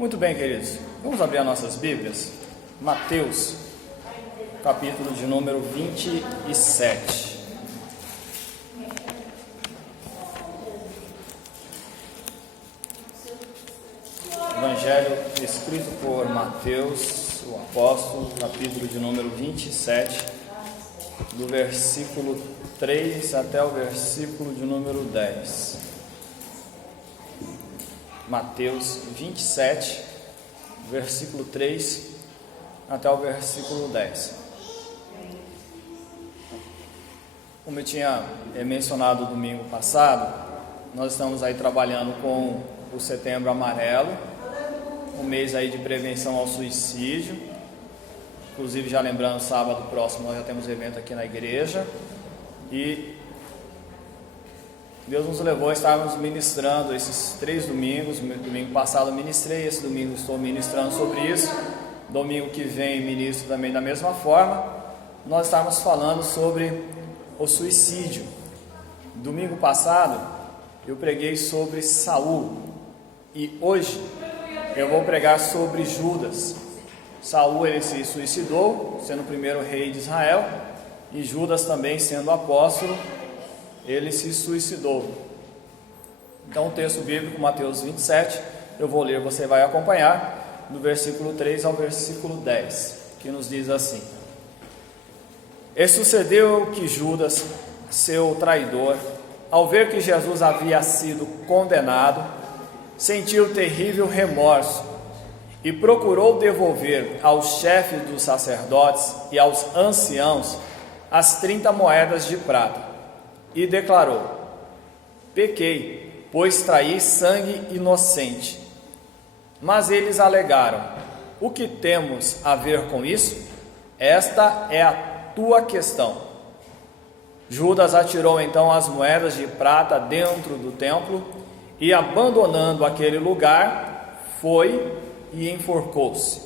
Muito bem, queridos. Vamos abrir as nossas Bíblias. Mateus, capítulo de número 27. Evangelho escrito por Mateus, o apóstolo, capítulo de número 27, do versículo 3 até o versículo de número 10. Mateus 27, versículo 3 até o versículo 10. Como eu tinha mencionado domingo passado, nós estamos aí trabalhando com o Setembro Amarelo, um mês aí de prevenção ao suicídio. Inclusive, já lembrando, sábado próximo nós já temos evento aqui na igreja, e Deus nos levou a estarmos ministrando esses 3 domingos. Domingo passado eu ministrei, esse domingo estou ministrando sobre isso, domingo que vem ministro também da mesma forma. Nós estávamos falando sobre o suicídio. Domingo passado eu preguei sobre Saul, e hoje eu vou pregar sobre Judas. Saul, ele se suicidou, sendo o primeiro rei de Israel, e Judas também, sendo apóstolo, ele se suicidou. Então o texto bíblico, Mateus 27, eu vou ler, você vai acompanhar, do versículo 3 ao versículo 10, que nos diz assim: E sucedeu que Judas, seu traidor, ao ver que Jesus havia sido condenado, sentiu terrível remorso e procurou devolver aos chefes dos sacerdotes e aos anciãos as 30 moedas de prata, e declarou: Pequei, pois traí sangue inocente. Mas eles alegaram: O que temos a ver com isso? Esta é a tua questão. Judas atirou então as moedas de prata dentro do templo e, abandonando aquele lugar, foi e enforcou-se.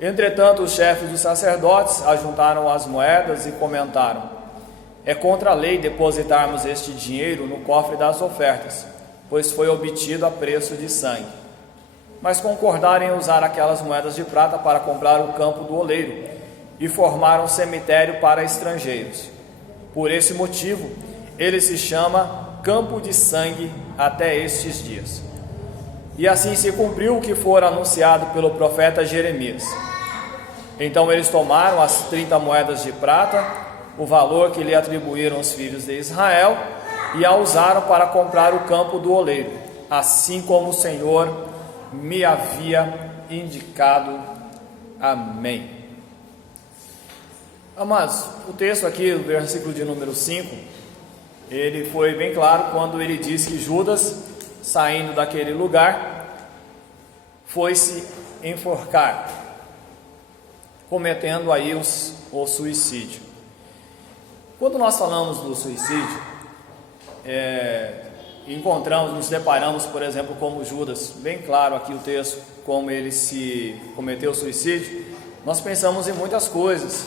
Entretanto, os chefes dos sacerdotes ajuntaram as moedas e comentaram: É contra a lei depositarmos este dinheiro no cofre das ofertas, pois foi obtido a preço de sangue. Mas concordaram em usar aquelas moedas de prata para comprar o campo do oleiro e formar um cemitério para estrangeiros. Por esse motivo, ele se chama Campo de Sangue até estes dias. E assim se cumpriu o que fora anunciado pelo profeta Jeremias. Então eles tomaram as 30 moedas de prata, o valor que lhe atribuíram os filhos de Israel, e a usaram para comprar o campo do oleiro, assim como o Senhor me havia indicado. Amém. Amados, o texto aqui, o versículo de número 5, ele foi bem claro quando ele diz que Judas, saindo daquele lugar, foi se enforcar, cometendo aí o suicídio. Quando nós falamos do suicídio, nos deparamos, por exemplo, como Judas, bem claro aqui o texto, como ele se cometeu o suicídio, nós pensamos em muitas coisas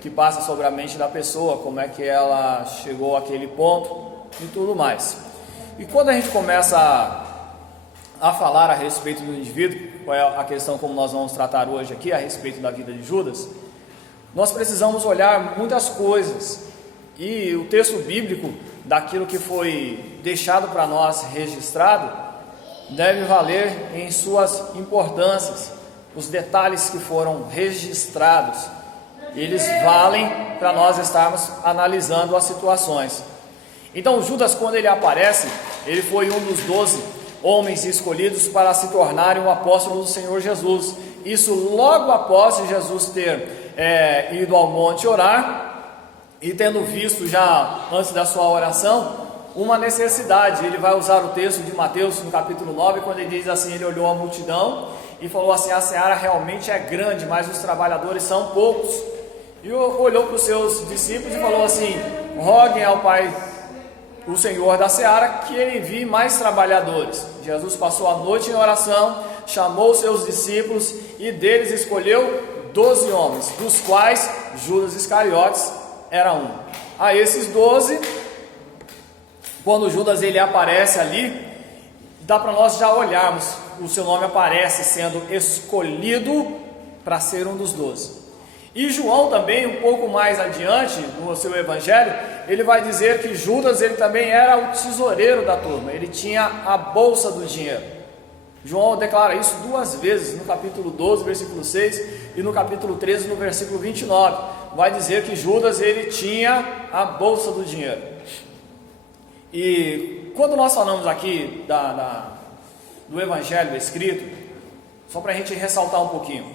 que passa sobre a mente da pessoa, como é que ela chegou àquele ponto e tudo mais. E quando a gente começa a falar a respeito do indivíduo, qual é a questão como nós vamos tratar hoje aqui, a respeito da vida de Judas, nós precisamos olhar muitas coisas. E o texto bíblico, daquilo que foi deixado para nós registrado, deve valer em suas importâncias. Os detalhes que foram registrados, eles valem para nós estarmos analisando as situações. Então Judas, quando ele aparece, ele foi um dos 12 homens escolhidos para se tornarem um apóstolo do Senhor Jesus. Isso logo após Jesus ter ido ao monte orar, e tendo visto já antes da sua oração uma necessidade. Ele vai usar o texto de Mateus no capítulo 9, quando ele diz assim: ele olhou a multidão e falou assim: a seara realmente é grande, mas os trabalhadores são poucos. E olhou para os seus discípulos e falou assim: roguem ao Pai, o Senhor da seara, que ele envie mais trabalhadores. Jesus passou a noite em oração, chamou os seus discípulos e deles escolheu 12 homens, dos quais Judas Iscariotes era um. A esses 12, quando Judas ele aparece ali, dá para nós já olharmos o seu nome aparece sendo escolhido para ser um dos 12. E João também, um pouco mais adiante no seu evangelho, ele vai dizer que Judas, ele também era o tesoureiro da turma, ele tinha a bolsa do dinheiro. João declara isso 2 vezes, no capítulo 12, versículo 6, e no capítulo 13, no versículo 29. Vai dizer que Judas, ele tinha a bolsa do dinheiro. E quando nós falamos aqui do evangelho escrito, só para a gente ressaltar um pouquinho,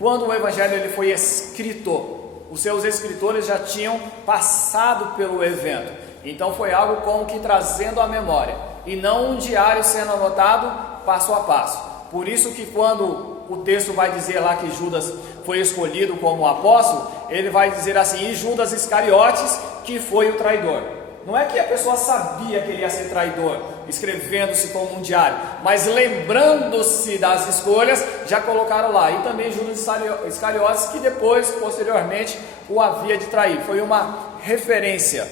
quando o evangelho ele foi escrito, os seus escritores já tinham passado pelo evento, então foi algo como que trazendo a memória, e não um diário sendo anotado passo a passo. Por isso que quando o texto vai dizer lá que Judas foi escolhido como apóstolo, ele vai dizer assim, e Judas Iscariotes, que foi o traidor. Não é que a pessoa sabia que ele ia ser traidor, escrevendo-se como um diário, mas lembrando-se das escolhas, já colocaram lá. E também Judas Iscariotes, que depois, posteriormente, o havia de trair. Foi uma referência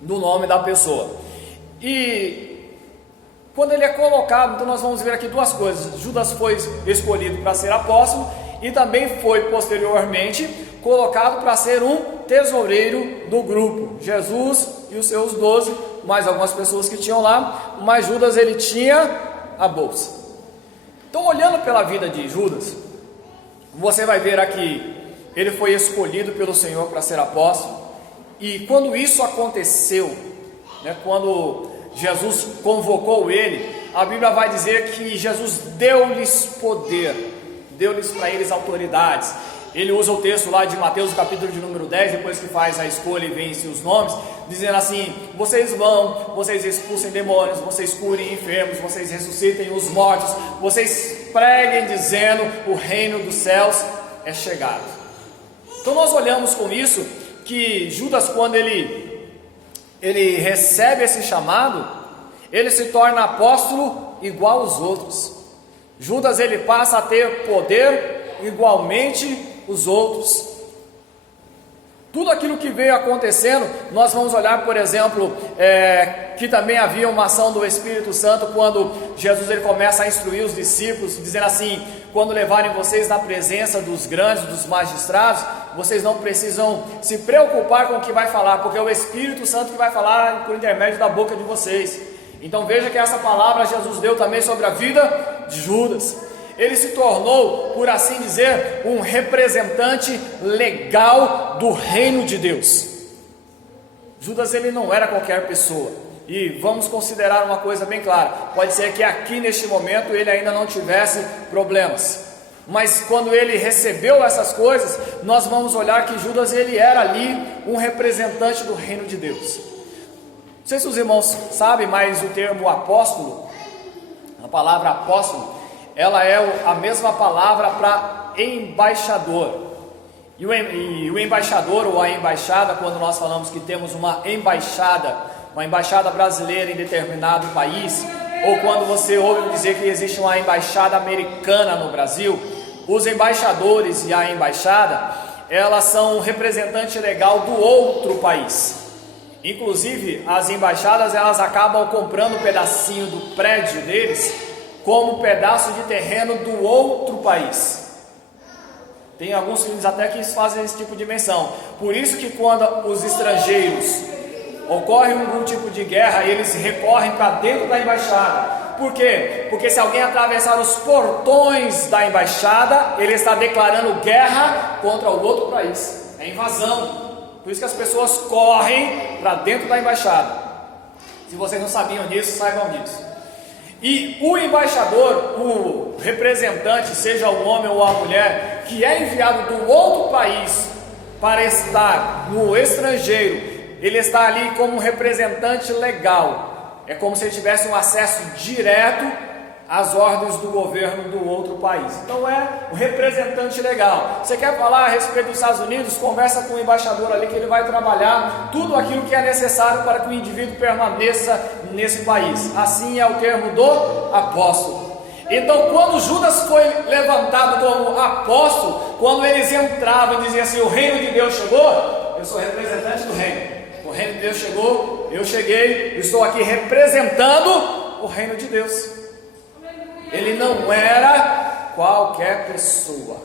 do nome da pessoa. E quando ele é colocado, então nós vamos ver aqui 2 coisas. Judas foi escolhido para ser apóstolo e também foi posteriormente colocado para ser um tesoureiro do grupo. Jesus e os seus 12, mais algumas pessoas que tinham lá, mas Judas ele tinha a bolsa. Então, olhando pela vida de Judas, você vai ver aqui, ele foi escolhido pelo Senhor para ser apóstolo, e quando isso aconteceu, quando Jesus convocou ele, a Bíblia vai dizer que Jesus deu-lhes poder, deu-lhes para eles autoridades. Ele usa o texto lá de Mateus, capítulo de número 10, depois que faz a escolha e vence os nomes, dizendo assim, vocês vão, vocês expulsem demônios, vocês curem enfermos, vocês ressuscitem os mortos, vocês preguem dizendo, o reino dos céus é chegado. Então nós olhamos com isso, que Judas, quando ele recebe esse chamado, ele se torna apóstolo igual aos outros. Judas ele passa a ter poder igualmente os outros. Tudo aquilo que veio acontecendo, nós vamos olhar, por exemplo, que também havia uma ação do Espírito Santo, quando Jesus ele começa a instruir os discípulos, dizendo assim, quando levarem vocês na presença dos grandes, dos magistrados, vocês não precisam se preocupar com o que vai falar, porque é o Espírito Santo que vai falar por intermédio da boca de vocês. Então veja que essa palavra Jesus deu também sobre a vida de Judas. Ele se tornou, por assim dizer, um representante legal do reino de Deus. Judas ele não era qualquer pessoa. E vamos considerar uma coisa bem clara. Pode ser que aqui neste momento ele ainda não tivesse problemas. Mas quando ele recebeu essas coisas, nós vamos olhar que Judas ele era ali um representante do reino de Deus. Não sei se os irmãos sabem, mas o termo apóstolo, a palavra apóstolo, ela é a mesma palavra para embaixador. E o embaixador ou a embaixada, quando nós falamos que temos uma embaixada brasileira em determinado país, ou quando você ouve dizer que existe uma embaixada americana no Brasil, os embaixadores e a embaixada, elas são um representante legal do outro país. Inclusive, as embaixadas, elas acabam comprando um pedacinho do prédio deles, como um pedaço de terreno do outro país. Tem alguns filmes até que fazem esse tipo de menção. Por isso que quando os estrangeiros ocorre algum tipo de guerra, eles recorrem para dentro da embaixada. Por quê? Porque se alguém atravessar os portões da embaixada, ele está declarando guerra contra o outro país. É invasão. Por isso que as pessoas correm para dentro da embaixada. Se vocês não sabiam disso, saibam disso. E o embaixador, o representante, seja o homem ou a mulher, que é enviado do outro país para estar no estrangeiro, ele está ali como um representante legal. É como se ele tivesse um acesso direto às ordens do governo do outro país. Então é o representante legal. Você quer falar a respeito dos Estados Unidos? Conversa com o embaixador ali, que ele vai trabalhar tudo aquilo que é necessário para que o indivíduo permaneça nesse país. Assim é o termo do apóstolo. Então, quando Judas foi levantado como apóstolo, quando eles entravam e diziam assim, o reino de Deus chegou, eu sou representante do reino. O reino de Deus chegou, eu cheguei, estou aqui representando o reino de Deus. Ele não era qualquer pessoa.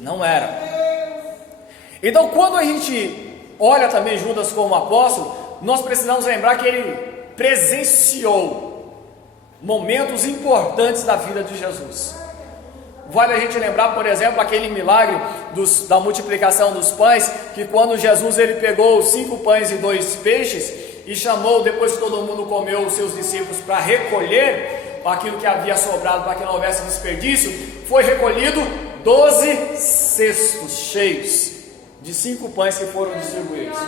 Não era. Então, quando a gente olha também Judas como apóstolo, nós precisamos lembrar que ele presenciou momentos importantes da vida de Jesus. Vale a gente lembrar, por exemplo, aquele milagre da multiplicação dos pães, que quando Jesus ele pegou 5 pães e 2 peixes e chamou, depois que todo mundo comeu, os seus discípulos para recolher aquilo que havia sobrado, para que não houvesse desperdício, foi recolhido 12 cestos cheios de 5 pães que foram distribuídos.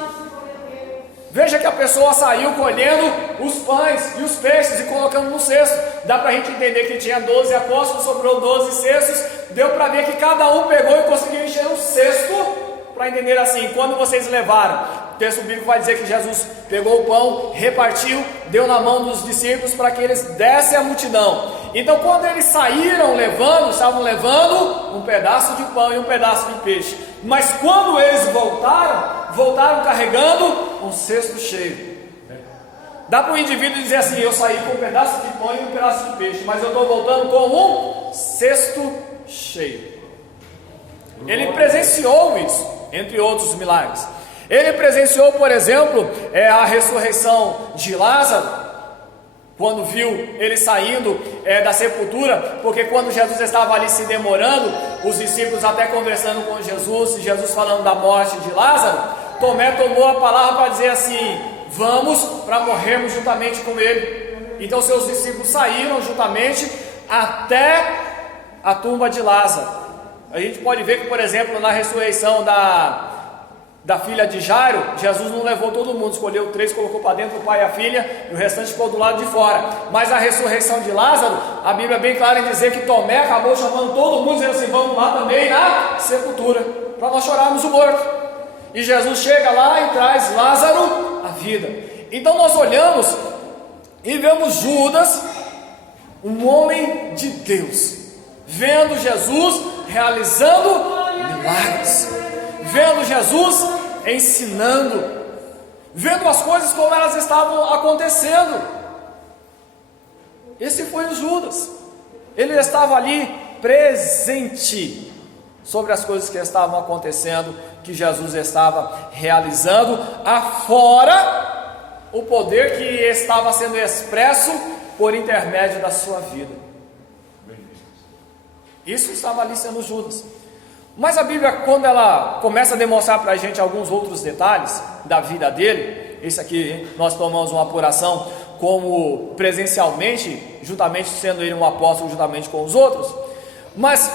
Veja que a pessoa saiu colhendo os pães e os peixes e colocando no cesto. Dá para a gente entender que tinha 12 apóstolos, sobrou 12 cestos. Deu para ver que cada um pegou e conseguiu encher o cesto. Para entender assim, quando vocês levaram, o texto bíblico vai dizer que Jesus pegou o pão, repartiu, deu na mão dos discípulos para que eles dessem à multidão. Então quando eles saíram estavam levando um pedaço de pão e um pedaço de peixe. Mas quando eles voltaram carregando um cesto cheio. Dá para o indivíduo dizer assim: eu saí com um pedaço de pão e um pedaço de peixe, mas eu estou voltando com um cesto cheio. Ele presenciou isso, entre outros milagres. Ele presenciou, por exemplo, a ressurreição de Lázaro, quando viu ele saindo da sepultura, porque quando Jesus estava ali se demorando, os discípulos até conversando com Jesus, e Jesus falando da morte de Lázaro, Tomé tomou a palavra para dizer assim: vamos para morrermos juntamente com ele. Então seus discípulos saíram juntamente até a tumba de Lázaro. A gente pode ver que, por exemplo, na ressurreição da filha de Jairo, Jesus não levou todo mundo, escolheu 3, colocou para dentro o pai e a filha, e o restante ficou do lado de fora. Mas a ressurreição de Lázaro, a Bíblia é bem clara em dizer que Tomé acabou chamando todo mundo, dizendo assim: vamos lá também na sepultura, para nós chorarmos o morto. E Jesus chega lá e traz Lázaro à vida. Então nós olhamos e vemos Judas, um homem de Deus, vendo Jesus realizando milagres, vendo Jesus ensinando, vendo as coisas como elas estavam acontecendo. Esse foi o Judas. Ele estava ali presente sobre as coisas que estavam acontecendo, que Jesus estava realizando, afora o poder que estava sendo expresso por intermédio da sua vida. Isso estava ali sendo Judas. Mas a Bíblia, quando ela começa a demonstrar para a gente alguns outros detalhes da vida dele, esse aqui nós tomamos uma apuração como presencialmente, juntamente sendo ele um apóstolo juntamente com os outros, mas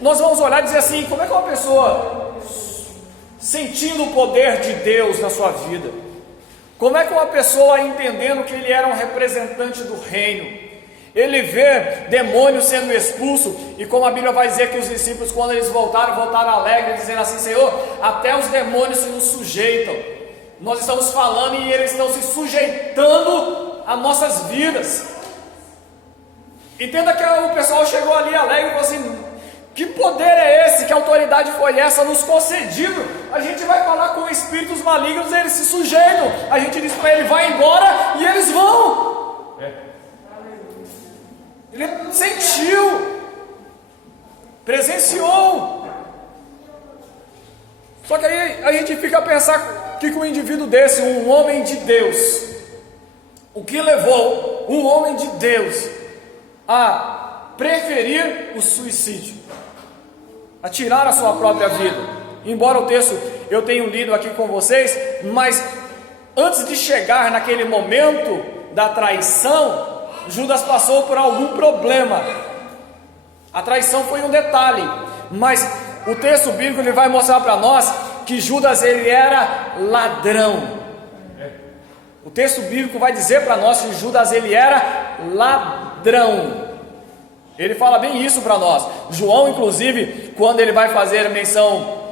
nós vamos olhar e dizer assim: como é que uma pessoa sentindo o poder de Deus na sua vida, como é que uma pessoa entendendo que ele era um representante do reino, ele vê demônios sendo expulsos, e como a Bíblia vai dizer que os discípulos, quando eles voltaram alegres, dizendo assim: Senhor, até os demônios se nos sujeitam. Nós estamos falando e eles estão se sujeitando a nossas vidas. Entenda que o pessoal chegou ali alegre e falou assim: que poder é esse, que autoridade foi essa nos concedido? A gente vai falar com espíritos malignos, eles se sujeitam. A gente diz para ele: vai embora, e eles vão. Ele sentiu, presenciou. Só que aí a gente fica a pensar que um indivíduo desse, um homem de Deus, o que levou um homem de Deus a preferir o suicídio, a tirar a sua própria vida? Embora o texto eu tenha lido aqui com vocês, mas antes de chegar naquele momento da traição, Judas passou por algum problema. A traição foi um detalhe, mas o texto bíblico ele vai mostrar para nós que Judas ele era ladrão. O texto bíblico vai dizer para nós que Judas ele era ladrão. Ele fala bem isso para nós. João, inclusive, quando ele vai fazer a menção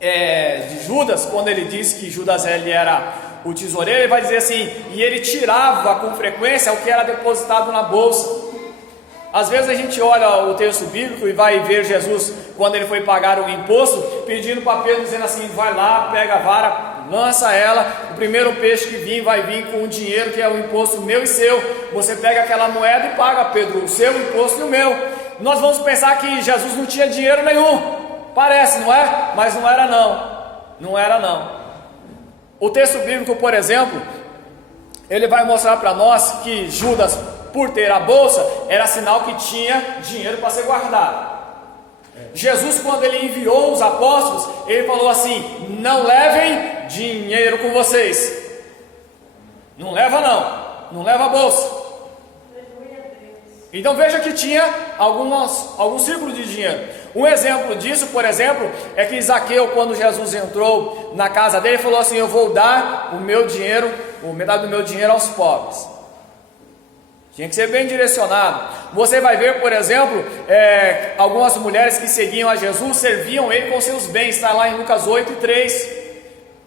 de Judas, quando ele diz que Judas ele era o tesoureiro, ele vai dizer assim: e ele tirava com frequência o que era depositado na bolsa. Às vezes a gente olha o texto bíblico e vai ver Jesus, quando ele foi pagar o imposto, pedindo para Pedro, dizendo assim: vai lá, pega a vara, lança ela, o primeiro peixe que vir vai vir com o dinheiro que é o imposto meu e seu. Você pega aquela moeda e paga, Pedro, o seu imposto e o meu. Nós vamos pensar que Jesus não tinha dinheiro nenhum, parece, não é? Mas não era não. O texto bíblico, por exemplo, ele vai mostrar para nós que Judas, por ter a bolsa, era sinal que tinha dinheiro para ser guardado. Jesus, quando ele enviou os apóstolos, ele falou assim: não levem dinheiro com vocês. Não leva não leva a bolsa. Então veja que tinha alguns círculos de dinheiro. Um exemplo disso, por exemplo, é que Zaqueu, quando Jesus entrou na casa dele, falou assim: eu vou dar o meu dinheiro, metade do meu dinheiro aos pobres. Tinha que ser bem direcionado. Você vai ver, por exemplo, algumas mulheres que seguiam a Jesus, serviam ele com seus bens. Está lá em Lucas 8:3.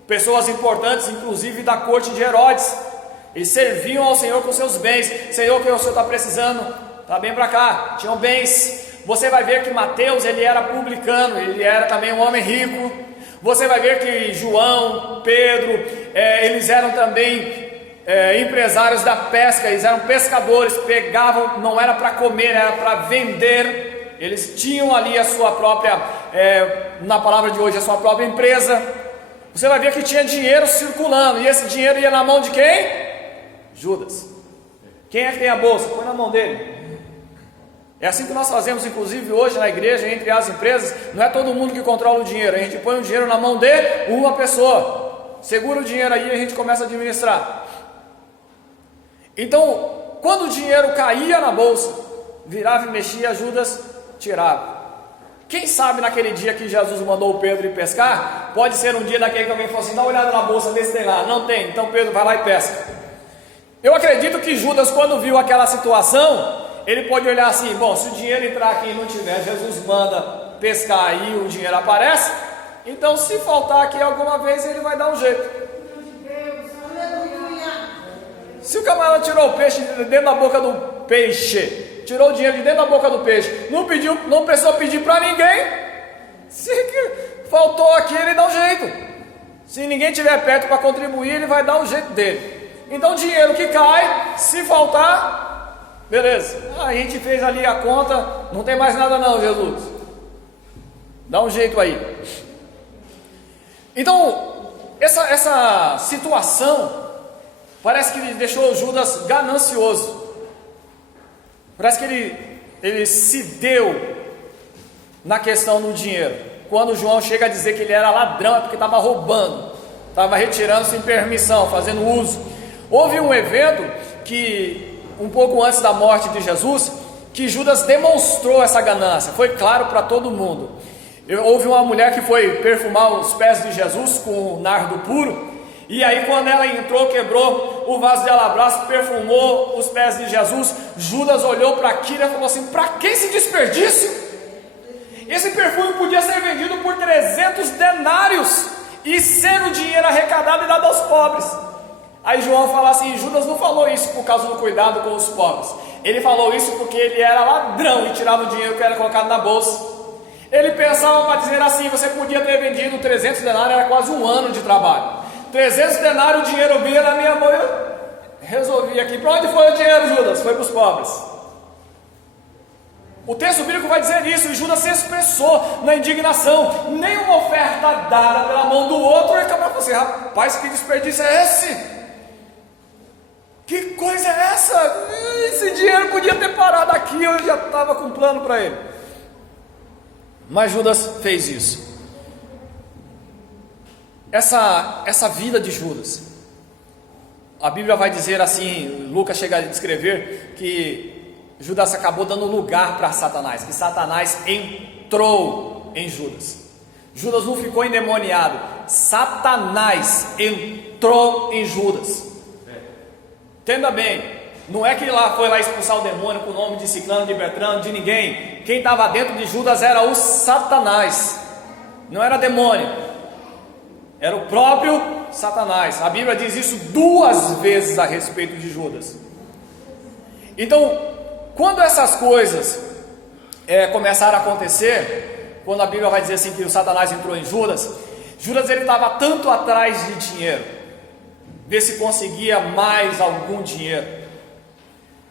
Pessoas importantes, inclusive da corte de Herodes, eles serviam ao Senhor com seus bens. Senhor, o que o Senhor está precisando? Está bem para cá, tinham bens. Você vai ver que Mateus, ele era publicano, ele era também um homem rico. Você vai ver que João, Pedro, eles eram também empresários da pesca, eles eram pescadores, pegavam, não era para comer, era para vender. Eles tinham ali a sua própria, na palavra de hoje, a sua própria empresa. Você vai ver que tinha dinheiro circulando, e esse dinheiro ia na mão de quem? Judas. Quem é que tem a bolsa? Põe na mão dele. É assim que nós fazemos, inclusive hoje na igreja, entre as empresas. Não é todo mundo que controla o dinheiro, a gente põe o dinheiro na mão de uma pessoa, segura o dinheiro aí e a gente começa a administrar. Então, quando o dinheiro caía na bolsa, virava e mexia, Judas tirava. Quem sabe naquele dia que Jesus mandou o Pedro ir pescar, pode ser um dia daquele que alguém falou assim: dá uma olhada na bolsa, vê se tem lá. Não tem, então Pedro vai lá e pesca. Eu acredito que Judas, quando viu aquela situação, ele pode olhar assim: bom, se o dinheiro entrar aqui e não tiver, Jesus manda pescar e o dinheiro aparece, então se faltar aqui alguma vez, ele vai dar um jeito. Se o camarada tirou o peixe de dentro da boca do peixe, tirou o dinheiro de dentro da boca do peixe, não precisou pedir para ninguém, se faltou aqui, ele dá um jeito. Se ninguém estiver perto para contribuir, ele vai dar o jeito dele. Então dinheiro que cai, se faltar, beleza, a gente fez ali a conta, não tem mais nada não, Jesus, dá um jeito aí. Então essa situação parece que deixou Judas ganancioso. Parece que ele se deu na questão do dinheiro. Quando João chega a dizer que ele era ladrão, é porque estava roubando, estava retirando sem permissão, fazendo uso. Houve um evento que, um pouco antes da morte de Jesus, que Judas demonstrou essa ganância. Foi claro para todo mundo. Houve uma mulher que foi perfumar os pés de Jesus com nardo puro. E aí quando ela entrou, quebrou o vaso de alabastro, perfumou os pés de Jesus. Judas olhou para aquilo e falou assim: para que esse desperdício? Esse perfume podia ser vendido por 300 denários e ser o dinheiro arrecadado e dado aos pobres. Aí João fala assim: Judas não falou isso por causa do cuidado com os pobres, ele falou isso porque ele era ladrão e tirava o dinheiro que era colocado na bolsa. Ele pensava para dizer assim: você podia ter vendido 300 denários, era quase um ano de trabalho. 300 denários, o dinheiro vinha na minha mão, eu resolvi aqui. Para onde foi o dinheiro, Judas? Foi para os pobres. O texto bíblico vai dizer isso, e Judas se expressou na indignação. Nenhuma oferta dada pela mão do outro, ele acabou falando assim: rapaz, que desperdício é esse? Que coisa é essa? Esse dinheiro podia ter parado aqui, eu já estava com um plano para ele. Mas Judas fez isso. Essa vida de Judas, a Bíblia vai dizer assim, Lucas chega a descrever que Judas acabou dando lugar para Satanás, que Satanás entrou em Judas. Judas não ficou endemoniado, Satanás entrou em Judas. Entenda bem, não é que ele foi lá expulsar o demônio com o nome de Ciclano, de Bertrano, de ninguém. Quem estava dentro de Judas era o Satanás, não era demônio. Era o próprio Satanás. A Bíblia diz isso 2 vezes a respeito de Judas. Então, quando essas coisas começaram a acontecer, quando a Bíblia vai dizer assim que o Satanás entrou em Judas, Judas ele estava tanto atrás de dinheiro, ver se conseguia mais algum dinheiro,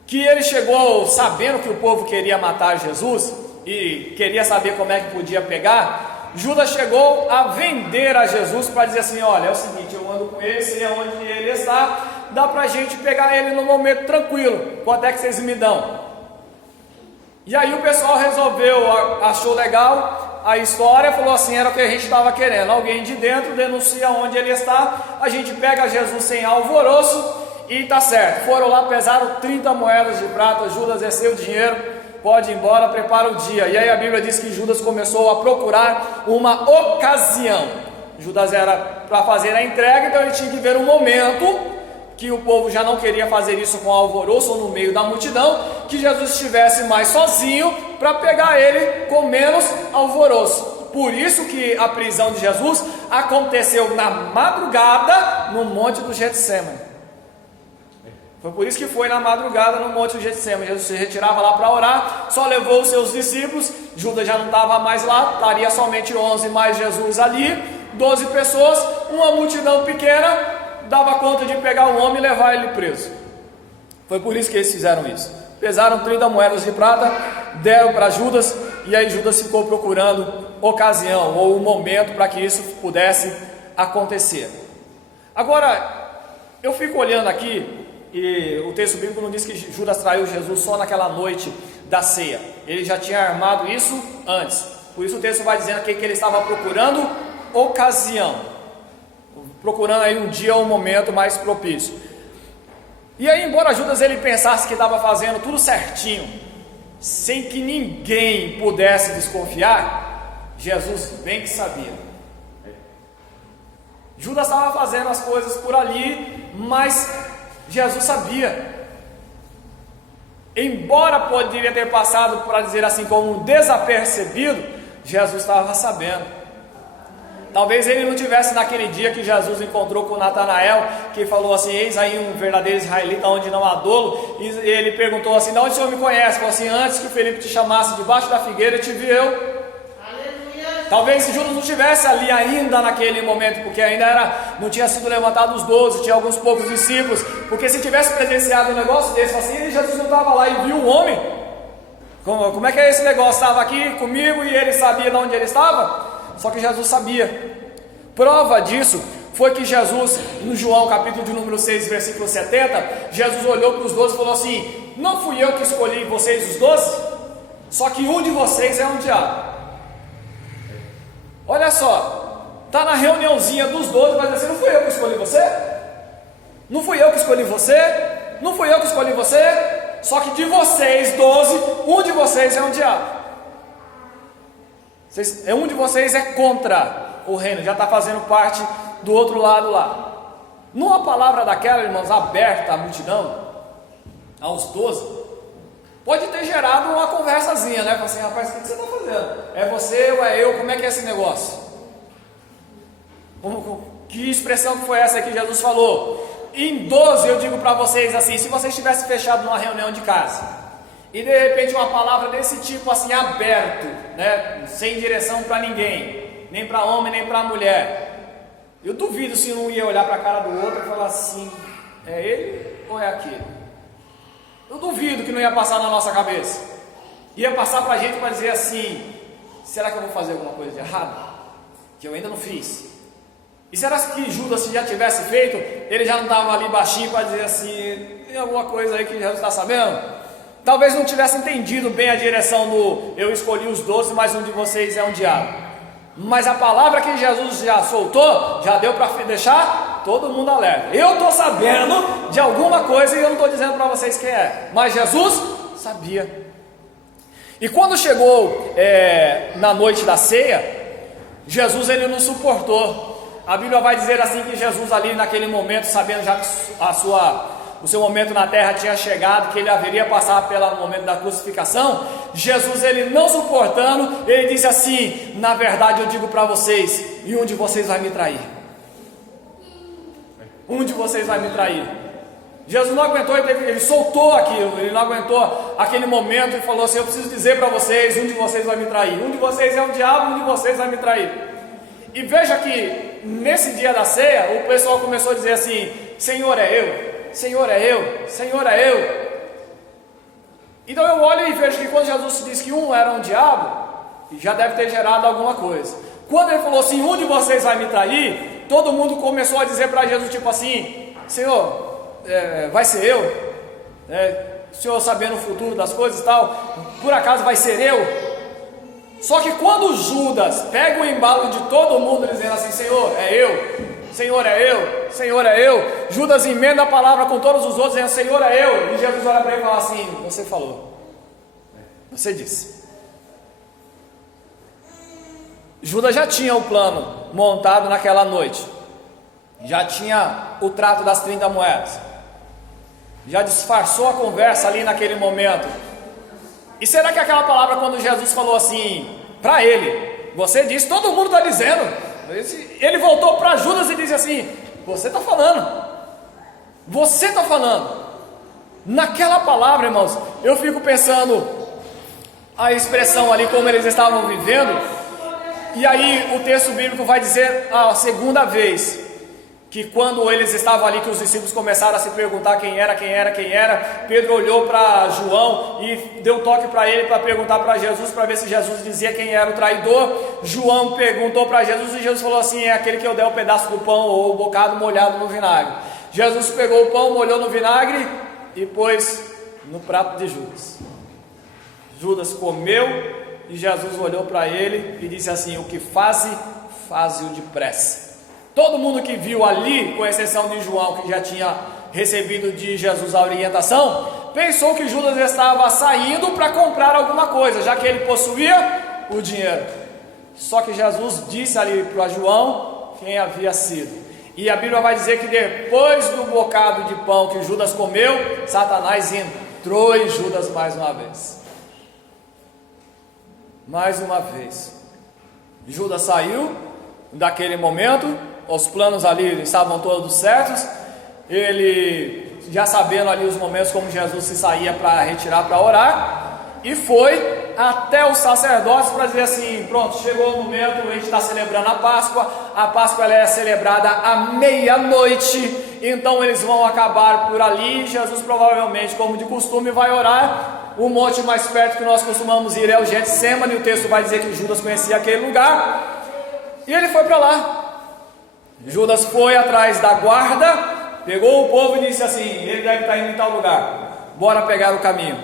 que ele chegou sabendo que o povo queria matar Jesus e queria saber como é que podia pegar. Judas chegou a vender a Jesus para dizer assim: olha, é o seguinte, eu ando com ele, sei aonde ele está, dá para a gente pegar ele no momento tranquilo, quanto é que vocês me dão? E aí o pessoal resolveu, achou legal a história, falou assim: era o que a gente estava querendo, alguém de dentro denuncia onde ele está, a gente pega Jesus sem alvoroço e tá certo. Foram lá, pesaram 30 moedas de prata, Judas é seu dinheiro, pode ir embora, prepara o dia. E aí a Bíblia diz que Judas começou a procurar uma ocasião. Judas era para fazer a entrega, então ele tinha que ver um momento que o povo já não queria fazer isso com alvoroço ou no meio da multidão, que Jesus estivesse mais sozinho para pegar ele com menos alvoroço. Por isso que a prisão de Jesus aconteceu na madrugada no Monte do Getsemane. Foi por isso que foi na madrugada no Monte do Getsemane. Jesus se retirava lá para orar, só levou os seus discípulos, Judas já não estava mais lá, estaria somente 11 mais Jesus ali, 12 pessoas, uma multidão pequena, dava conta de pegar o homem e levar ele preso. Foi por isso que eles fizeram isso. Pesaram 30 moedas de prata, deram para Judas, e aí Judas ficou procurando ocasião ou um momento para que isso pudesse acontecer. Agora, eu fico olhando aqui, e o texto bíblico não diz que Judas traiu Jesus só naquela noite da ceia. Ele já tinha armado isso antes. Por isso o texto vai dizendo aqui que ele estava procurando ocasião, procurando aí um dia ou um momento mais propício. E aí, embora Judas ele pensasse que estava fazendo tudo certinho, sem que ninguém pudesse desconfiar, Jesus bem que sabia. Judas estava fazendo as coisas por ali, mas Jesus sabia. Embora poderia ter passado, para dizer assim, como um desapercebido, Jesus estava sabendo. Talvez ele não tivesse naquele dia que Jesus encontrou com Natanael, que falou assim: eis aí um verdadeiro israelita onde não há dolo. E ele perguntou assim: de onde o Senhor me conhece? Falou assim: antes que o Felipe te chamasse debaixo da figueira, eu te vi eu. Aleluia. Talvez Judas não estivesse ali ainda naquele momento, porque ainda não tinha sido levantado os 12, tinha alguns poucos discípulos. Porque se tivesse presenciado um negócio desse, assim, Jesus não estava lá e viu o homem. Como é que é esse negócio? Estava aqui comigo e ele sabia de onde ele estava? Só que Jesus sabia. Prova disso foi que Jesus, no João capítulo de número 6, versículo 70, Jesus olhou para os 12 e falou assim: não fui eu que escolhi vocês os 12? Só que um de vocês é um diabo. Olha só, está na reuniãozinha dos 12, mas assim: não fui eu que escolhi você? Não fui eu que escolhi você? Não fui eu que escolhi você? Só que de vocês 12, um de vocês é um diabo. Um de vocês é contra o reino, já está fazendo parte do outro lado lá. Numa palavra daquela, irmãos, aberta à multidão, aos 12, pode ter gerado uma conversazinha, né? Fala assim: rapaz, o que você está fazendo? É você ou é eu? Como é que é esse negócio? Que expressão que foi essa que Jesus falou? Em 12 eu digo para vocês assim: se vocês tivessem fechado numa reunião de casa e de repente uma palavra desse tipo assim, aberto, né, sem direção para ninguém, nem para homem, nem para mulher, eu duvido se não ia olhar para a cara do outro e falar assim: é ele ou é aquele? Eu duvido que não ia passar na nossa cabeça. Ia passar para a gente para dizer assim: será que eu vou fazer alguma coisa de errado que eu ainda não fiz? E será que Judas, se já tivesse feito, ele já não estava ali baixinho para dizer assim: tem alguma coisa aí que Jesus está sabendo? Talvez não tivesse entendido bem a direção do eu escolhi os 12, mas um de vocês é um diabo. Mas a palavra que Jesus já soltou, já deu para deixar todo mundo alerta. Eu estou sabendo de alguma coisa e eu não estou dizendo para vocês quem é, mas Jesus sabia. E quando chegou na noite da ceia, Jesus ele não suportou. A Bíblia vai dizer assim que Jesus ali naquele momento, sabendo já que o seu momento na terra tinha chegado, que ele haveria passar pelo momento da crucificação, Jesus ele não suportando, ele disse assim: na verdade eu digo para vocês, e um de vocês vai me trair. Um de vocês vai me trair. Jesus não aguentou, ele soltou aquilo, ele não aguentou aquele momento e falou assim: eu preciso dizer para vocês, um de vocês vai me trair. Um de vocês é um diabo, um de vocês vai me trair. E veja que nesse dia da ceia, o pessoal começou a dizer assim: Senhor é eu, Senhor é eu, Senhor é eu. Então eu olho e vejo que quando Jesus disse que um era um diabo, já deve ter gerado alguma coisa. Quando ele falou assim: um de vocês vai me trair, todo mundo começou a dizer para Jesus tipo assim: Senhor, vai ser eu? O Senhor sabendo o futuro das coisas e tal, por acaso vai ser eu? Só que quando Judas pega o embalo de todo mundo dizendo assim: Senhor, é eu, Senhor é eu, Senhor é eu, Judas emenda a palavra com todos os outros dizendo: Senhor é eu. E Jesus olha para ele e fala assim: você falou, você disse. Judas já tinha o plano montado naquela noite, já tinha o trato das 30 moedas, já disfarçou a conversa ali naquele momento. E será que aquela palavra, quando Jesus falou assim para ele, você disse, todo mundo está dizendo, ele voltou para Judas e disse assim: você está falando, você está falando. Naquela palavra, irmãos, eu fico pensando a expressão ali, como eles estavam vivendo. E aí o texto bíblico vai dizer a segunda vez, que quando eles estavam ali, que os discípulos começaram a se perguntar quem era, Pedro olhou para João e deu toque para ele para perguntar para Jesus, para ver se Jesus dizia quem era o traidor. João perguntou para Jesus e Jesus falou assim: é aquele que eu der o pedaço do pão ou o bocado molhado no vinagre. Jesus pegou o pão, molhou no vinagre e pôs no prato de Judas. Judas comeu e Jesus olhou para ele e disse assim: o que faze-o depressa. Todo mundo que viu ali, com exceção de João, que já tinha recebido de Jesus a orientação, pensou que Judas estava saindo para comprar alguma coisa, já que ele possuía o dinheiro. Só que Jesus disse ali para João quem havia sido. E a Bíblia vai dizer que depois do bocado de pão que Judas comeu, Satanás entrou em Judas mais uma vez. Mais uma vez. Judas saiu daquele momento. Os planos ali estavam todos certos. Ele já sabendo ali os momentos como Jesus se saía para retirar para orar, e foi até os sacerdotes para dizer assim: pronto, chegou o momento, a gente está celebrando a Páscoa ela é celebrada à meia-noite, então eles vão acabar por ali. Jesus provavelmente, como de costume, vai orar. O monte mais perto que nós costumamos ir é o Getsemane, o texto vai dizer que Judas conhecia aquele lugar, e ele foi para lá. Judas foi atrás da guarda, pegou o povo e disse assim: ele deve estar indo em tal lugar, bora pegar o caminho.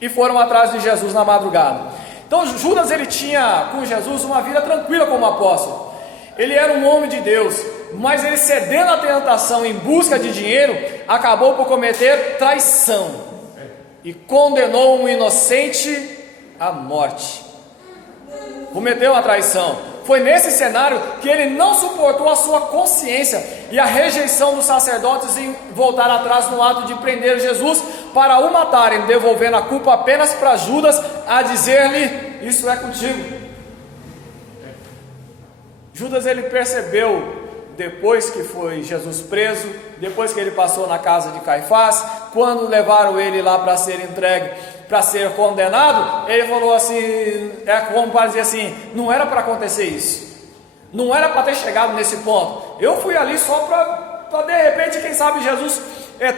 E foram atrás de Jesus na madrugada. Então Judas, ele tinha com Jesus uma vida tranquila como apóstolo. Ele era um homem de Deus, mas ele, cedendo à tentação em busca de dinheiro, acabou por cometer traição e condenou um inocente à morte. Cometeu a traição. Foi nesse cenário que ele não suportou a sua consciência e a rejeição dos sacerdotes em voltar atrás no ato de prender Jesus para o matarem, devolvendo a culpa apenas para Judas, a dizer-lhe: isso é contigo. Judas, ele percebeu, depois que foi Jesus preso, depois que ele passou na casa de Caifás, quando levaram ele lá para ser entregue, para ser condenado, ele falou assim, como para dizer assim: não era para acontecer isso, não era para ter chegado nesse ponto, eu fui ali só para de repente, quem sabe Jesus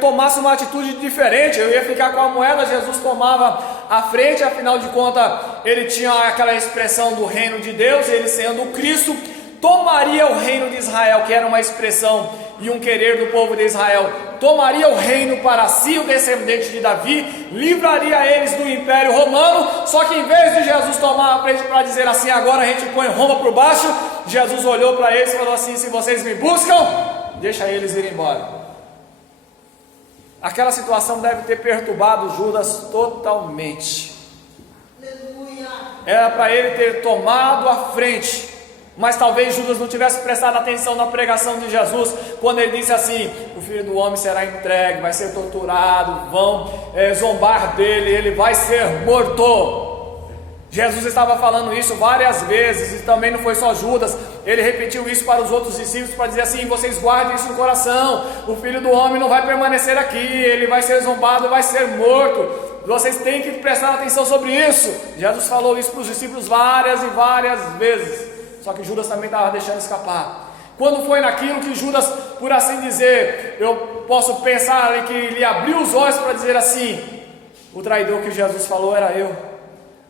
tomasse uma atitude diferente, eu ia ficar com a moeda, Jesus tomava a frente, afinal de contas, ele tinha aquela expressão do reino de Deus, ele sendo o Cristo, tomaria o reino de Israel, que era uma expressão e um querer do povo de Israel, tomaria o reino para si, o descendente de Davi, livraria eles do Império Romano. Só que em vez de Jesus tomar a frente para dizer assim: agora a gente põe Roma por baixo, Jesus olhou para eles e falou assim: se vocês me buscam, deixa eles ir embora. Aquela situação deve ter perturbado Judas totalmente. Era para ele ter tomado a frente, mas talvez Judas não tivesse prestado atenção na pregação de Jesus, quando ele disse assim: o Filho do Homem será entregue, vai ser torturado, vão zombar dele, ele vai ser morto. Jesus estava falando isso várias vezes, e também não foi só Judas, ele repetiu isso para os outros discípulos, para dizer assim: vocês guardem isso no coração, o Filho do Homem não vai permanecer aqui, ele vai ser zombado, vai ser morto, vocês têm que prestar atenção sobre isso. Jesus falou isso para os discípulos várias e várias vezes. só que Judas também estava deixando escapar. Quando foi naquilo que Judas, por assim dizer, eu posso pensar ali que ele abriu os olhos para dizer assim: o traidor que Jesus falou era eu,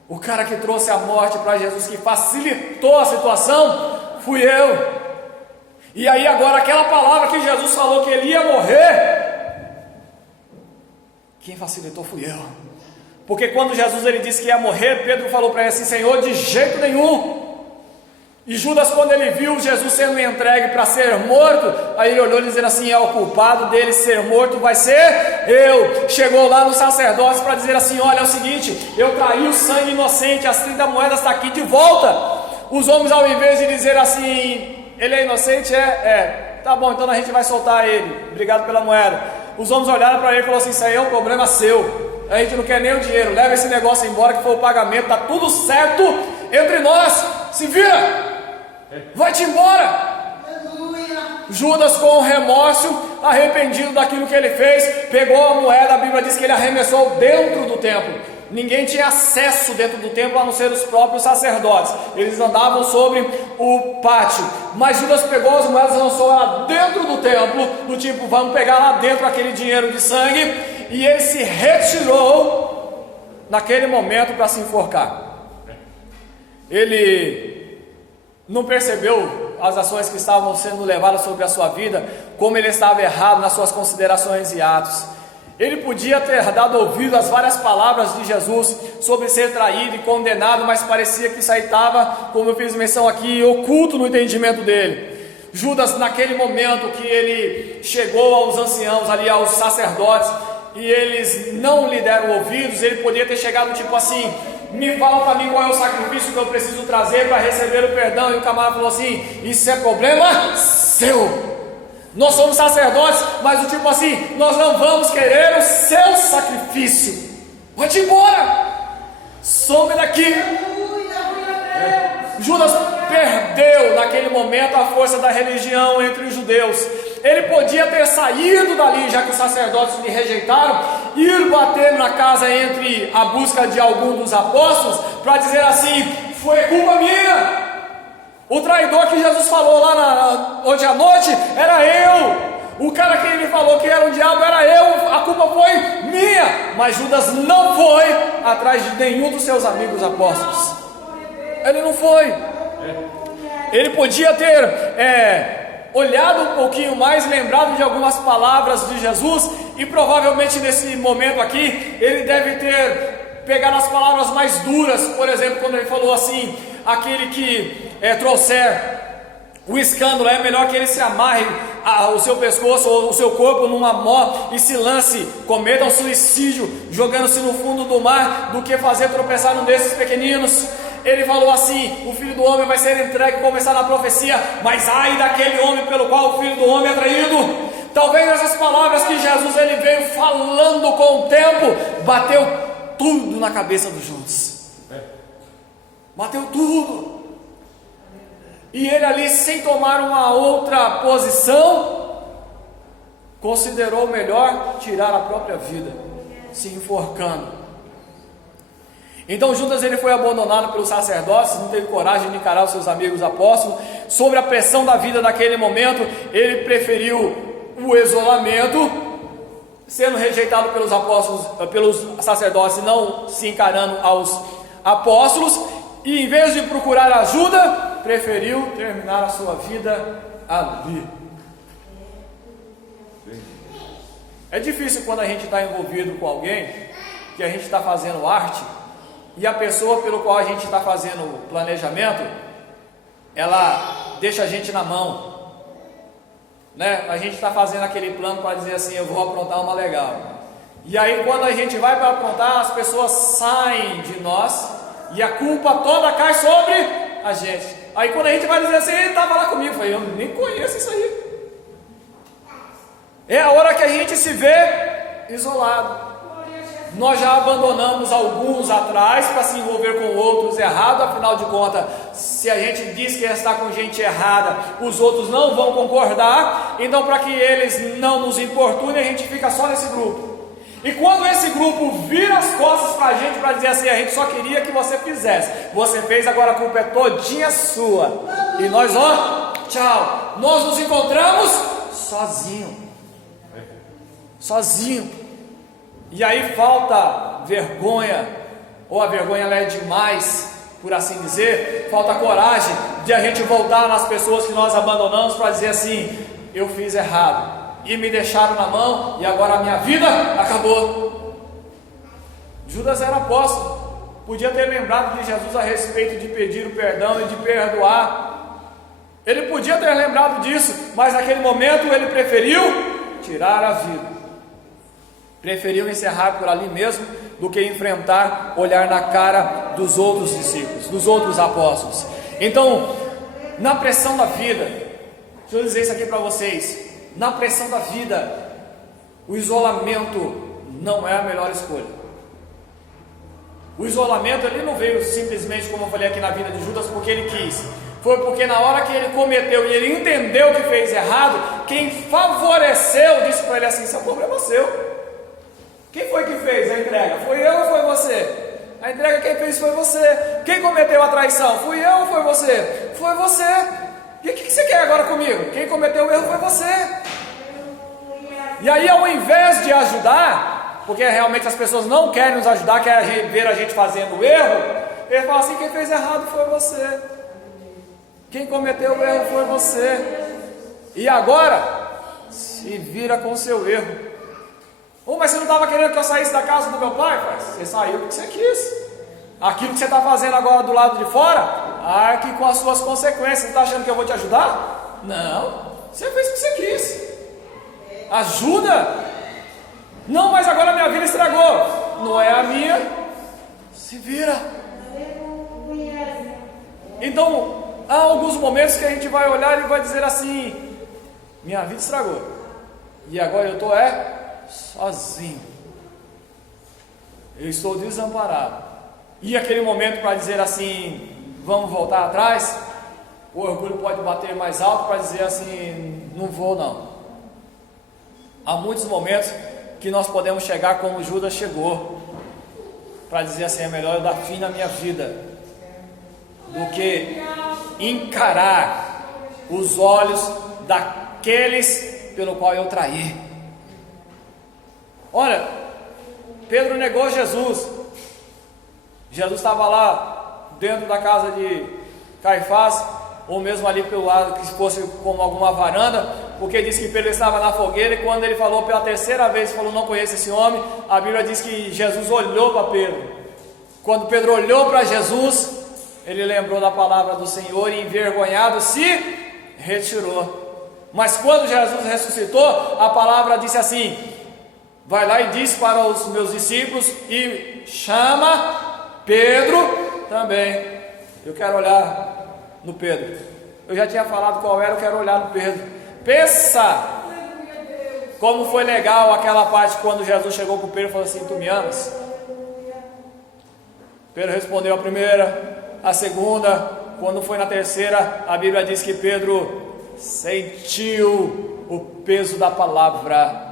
o cara que trouxe a morte para Jesus, que facilitou a situação, fui eu. E aí agora aquela palavra que Jesus falou que ele ia morrer, quem facilitou fui eu. Porque quando Jesus ele disse que ia morrer, Pedro falou para ele assim: Senhor, de jeito nenhum. E Judas, quando ele viu Jesus sendo entregue para ser morto, aí ele olhou dizendo assim: é o culpado dele ser morto vai ser eu. Chegou lá no sacerdote para dizer assim: olha, é o seguinte, eu traí o sangue inocente, as 30 moedas estão aqui de volta. Os homens, ao invés de dizer assim: ele é inocente, tá bom, então a gente vai soltar ele, obrigado pela moeda. Os homens olharam para ele e falaram assim: isso aí é um problema seu, a gente não quer nem o dinheiro, leva esse negócio embora que foi o pagamento, tá tudo certo entre nós, se vira, vai-te embora. Judas, com remorso, arrependido daquilo que ele fez, pegou a moeda. A Bíblia diz que ele arremessou dentro do templo. Ninguém tinha acesso dentro do templo a não ser os próprios sacerdotes, eles andavam sobre o pátio. Mas Judas pegou as moedas e lançou lá dentro do templo, do tipo, vamos pegar lá dentro aquele dinheiro de sangue. E ele se retirou naquele momento para se enforcar. Ele não percebeu as ações que estavam sendo levadas sobre a sua vida, como ele estava errado nas suas considerações e atos. Ele podia ter dado ouvido às várias palavras de Jesus sobre ser traído e condenado, mas parecia que isso aí estava, como eu fiz menção aqui, oculto no entendimento dele. Judas, naquele momento que ele chegou aos anciãos ali, aos sacerdotes, e eles não lhe deram ouvidos, ele podia ter chegado tipo assim: me fala para mim qual é o sacrifício que eu preciso trazer para receber o perdão. E o camarada falou assim: isso é problema seu. Nós somos sacerdotes, mas o tipo assim, nós não vamos querer o seu sacrifício. Vai-te embora, some daqui. Judas perdeu naquele momento a força da religião entre os judeus. Ele podia ter saído dali, já que os sacerdotes lhe rejeitaram, ir bater na casa entre a busca de algum dos apóstolos, para dizer assim: foi culpa minha. O traidor que Jesus falou lá hoje à noite era eu. O cara que ele falou que era o diabo era eu. A culpa foi minha. Mas Judas não foi atrás de nenhum dos seus amigos apóstolos. Ele não foi. Ele podia ter olhado um pouquinho mais, lembrado de algumas palavras de Jesus, e provavelmente nesse momento aqui ele deve ter pegado as palavras mais duras. Por exemplo, quando ele falou assim: aquele que trouxer o escândalo, é melhor que ele se amarre o seu pescoço ou o seu corpo numa mó e se lance, cometa um suicídio jogando-se no fundo do mar, do que fazer tropeçar um desses pequeninos. Ele falou assim: o Filho do Homem vai ser entregue, como está na profecia, mas ai daquele homem pelo qual o Filho do Homem é traído. Talvez essas palavras que Jesus ele veio falando com o tempo, bateu tudo na cabeça dos Judas. Bateu tudo. E ele ali, sem tomar uma outra posição, considerou melhor tirar a própria vida, se enforcando. Então Judas ele foi abandonado pelos sacerdotes, não teve coragem de encarar os seus amigos apóstolos. Sobre a pressão da vida naquele momento, ele preferiu o isolamento, sendo rejeitado pelos apóstolos, pelos sacerdotes, e não se encarando aos apóstolos. E em vez de procurar ajuda, preferiu terminar a sua vida ali. É difícil quando a gente está envolvido com alguém, que a gente está fazendo arte, e a pessoa pelo qual a gente está fazendo planejamento, ela deixa a gente na mão, né? A gente está fazendo aquele plano para dizer assim: eu vou aprontar uma legal. E aí quando a gente vai para aprontar, as pessoas saem de nós, e a culpa toda cai sobre a gente. Aí quando a gente vai dizer assim: ele estava lá comigo, eu falei: eu nem conheço isso aí. É a hora que a gente se vê isolado. Nós já abandonamos alguns atrás para se envolver com outros errados. Afinal de contas, se a gente diz que está com gente errada, os outros não vão concordar. Então, para que eles não nos importunem, a gente fica só nesse grupo. E quando esse grupo vira as costas para a gente, para dizer assim: a gente só queria que você fizesse, você fez, agora a culpa é todinha sua. e nós, tchau. Nós nos encontramos sozinho. E aí falta vergonha, ou a vergonha ela é demais, por assim dizer, falta coragem de a gente voltar nas pessoas que nós abandonamos para dizer assim: eu fiz errado e me deixaram na mão e agora a minha vida acabou. Judas era apóstolo, podia ter lembrado de Jesus a respeito de pedir o perdão e de perdoar. Ele podia ter lembrado disso, mas naquele momento ele preferiu tirar a vida, preferiu encerrar por ali mesmo do que enfrentar, olhar na cara dos outros discípulos, dos outros apóstolos. Então, na pressão da vida, deixa eu dizer isso aqui para vocês, na pressão da vida, o isolamento não é a melhor escolha. O isolamento ele não veio simplesmente, como eu falei aqui na vida de Judas, porque ele quis. Foi porque na hora que ele cometeu e ele entendeu que fez errado, quem favoreceu disse para ele assim: seu problema é seu. Quem foi que fez a entrega? Foi eu ou foi você? A entrega quem fez foi você. Quem cometeu a traição? Fui eu ou foi você? Foi você. E o que você quer agora comigo? Quem cometeu o erro foi você. E aí, ao invés de ajudar, porque realmente as pessoas não querem nos ajudar, querem ver a gente fazendo o erro, ele fala assim: quem fez errado foi você. Quem cometeu o erro foi você. E agora, se vira com o seu erro. Mas você não estava querendo que eu saísse da casa do meu pai? Você saiu porque você quis. Aquilo que você está fazendo agora do lado de fora, arque com as suas consequências. Você está achando que eu vou te ajudar? Não, você fez o que você quis. Ajuda. Não, mas agora a minha vida estragou. Não é a minha. Se vira. Então, há alguns momentos que a gente vai olhar e vai dizer assim: minha vida estragou, e agora eu estou sozinho, eu estou desamparado. E aquele momento para dizer assim: vamos voltar atrás, o orgulho pode bater mais alto para dizer assim: não vou não. Há muitos momentos que nós podemos chegar como Judas chegou, para dizer assim: é melhor eu dar fim na minha vida do que encarar os olhos daqueles pelo qual eu traí. Olha, Pedro negou Jesus. Jesus estava lá dentro da casa de Caifás, ou mesmo ali pelo lado que fosse como alguma varanda, porque diz que Pedro estava na fogueira, e quando ele falou pela terceira vez, falou: não conheço esse homem, a Bíblia diz que Jesus olhou para Pedro. Quando Pedro olhou para Jesus, ele lembrou da palavra do Senhor e envergonhado se retirou. Mas quando Jesus ressuscitou, a palavra disse assim: vai lá e diz para os meus discípulos e chama Pedro também. Eu quero olhar no Pedro. Eu já tinha falado qual era, eu quero olhar no Pedro. Pensa como foi legal aquela parte quando Jesus chegou para o Pedro e falou assim: tu me amas? Pedro respondeu a primeira, a segunda. Quando foi na terceira, a Bíblia diz que Pedro sentiu o peso da palavra.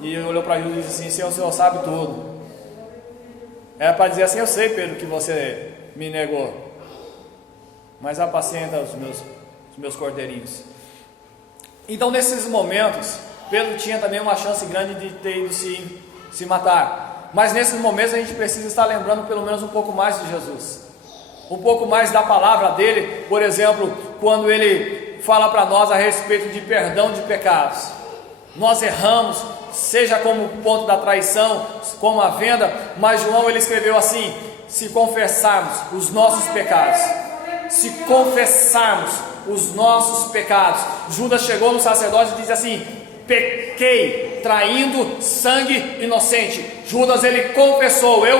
E ele olhou para Jesus e disse assim: Senhor, o Senhor sabe tudo. Era para dizer assim: eu sei, Pedro, que você me negou, mas apacenta os meus cordeirinhos. Então, nesses momentos, Pedro tinha também uma chance grande de ter ido se matar. Mas nesses momentos a gente precisa estar lembrando pelo menos um pouco mais de Jesus, um pouco mais da palavra dele. Por exemplo, quando ele fala para nós a respeito de perdão de pecados. Nós erramos, seja como o ponto da traição, como a venda, mas João ele escreveu assim: se confessarmos os nossos pecados, se confessarmos os nossos pecados. Judas chegou no sacerdote e disse assim: pequei, traindo sangue inocente. Judas ele confessou: eu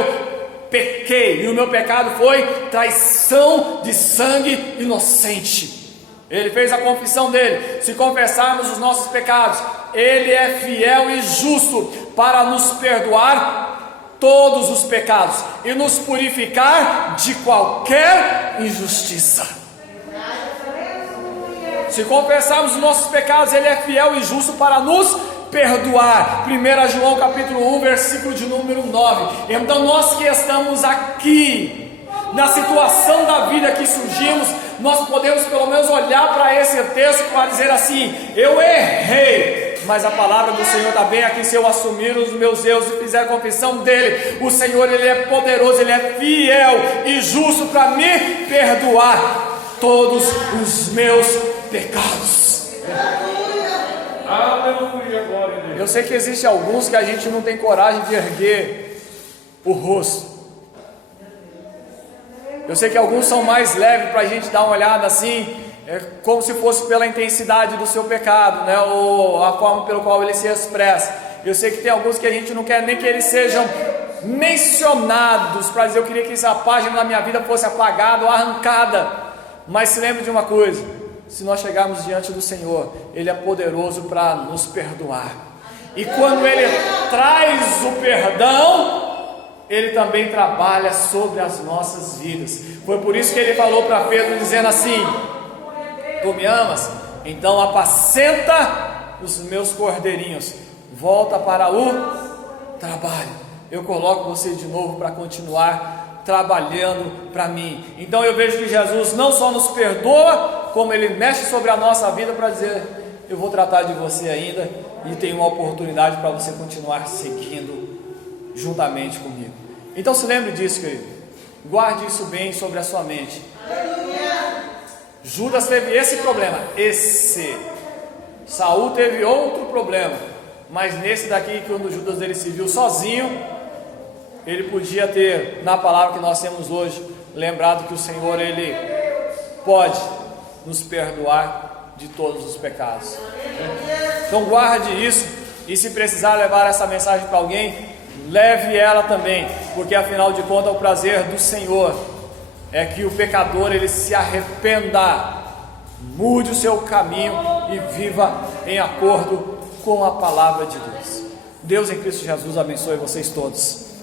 pequei, e o meu pecado foi traição de sangue inocente. Ele fez a confissão dele. Se confessarmos os nossos pecados, Ele é fiel e justo para nos perdoar todos os pecados e nos purificar de qualquer injustiça. Se confessarmos os nossos pecados, Ele é fiel e justo para nos perdoar. 1 João capítulo 1, versículo de número 9. Então nós que estamos aqui, na situação da vida que surgimos, nós podemos pelo menos olhar para esse texto para dizer assim: eu errei, mas a palavra do Senhor está bem aqui. Se eu assumir os meus erros e fizer confissão dele, o Senhor, ele é poderoso, ele é fiel e justo para me perdoar todos os meus pecados. Aleluia, glória a Deus. Eu sei que existe alguns que a gente não tem coragem de erguer o rosto. Eu sei que alguns são mais leves para a gente dar uma olhada assim, como se fosse pela intensidade do seu pecado, né? Ou a forma pelo qual ele se expressa. Eu sei que tem alguns que a gente não quer nem que eles sejam mencionados, para dizer: eu queria que essa página da minha vida fosse apagada ou arrancada. Mas se lembre de uma coisa: se nós chegarmos diante do Senhor, ele é poderoso para nos perdoar. E quando ele traz o perdão, ele também trabalha sobre as nossas vidas. Foi por isso que ele falou para Pedro, dizendo assim: tu me amas? Então apacenta os meus cordeirinhos, volta para o trabalho. Eu coloco você de novo para continuar trabalhando para mim. Então eu vejo que Jesus não só nos perdoa, como ele mexe sobre a nossa vida para dizer: eu vou tratar de você ainda, e tem uma oportunidade para você continuar seguindo juntamente comigo. Então se lembre disso, querido. Guarde isso bem sobre a sua mente. Judas teve esse problema, Saul teve outro problema, mas nesse daqui, quando Judas ele se viu sozinho, ele podia ter, na palavra que nós temos hoje, lembrado que o Senhor, ele pode nos perdoar de todos os pecados. Então guarde isso, e se precisar levar essa mensagem para alguém, leve ela também, porque afinal de contas o prazer do Senhor é que o pecador ele se arrependa, mude o seu caminho e viva em acordo com a palavra de Deus. Deus em Cristo Jesus abençoe vocês todos.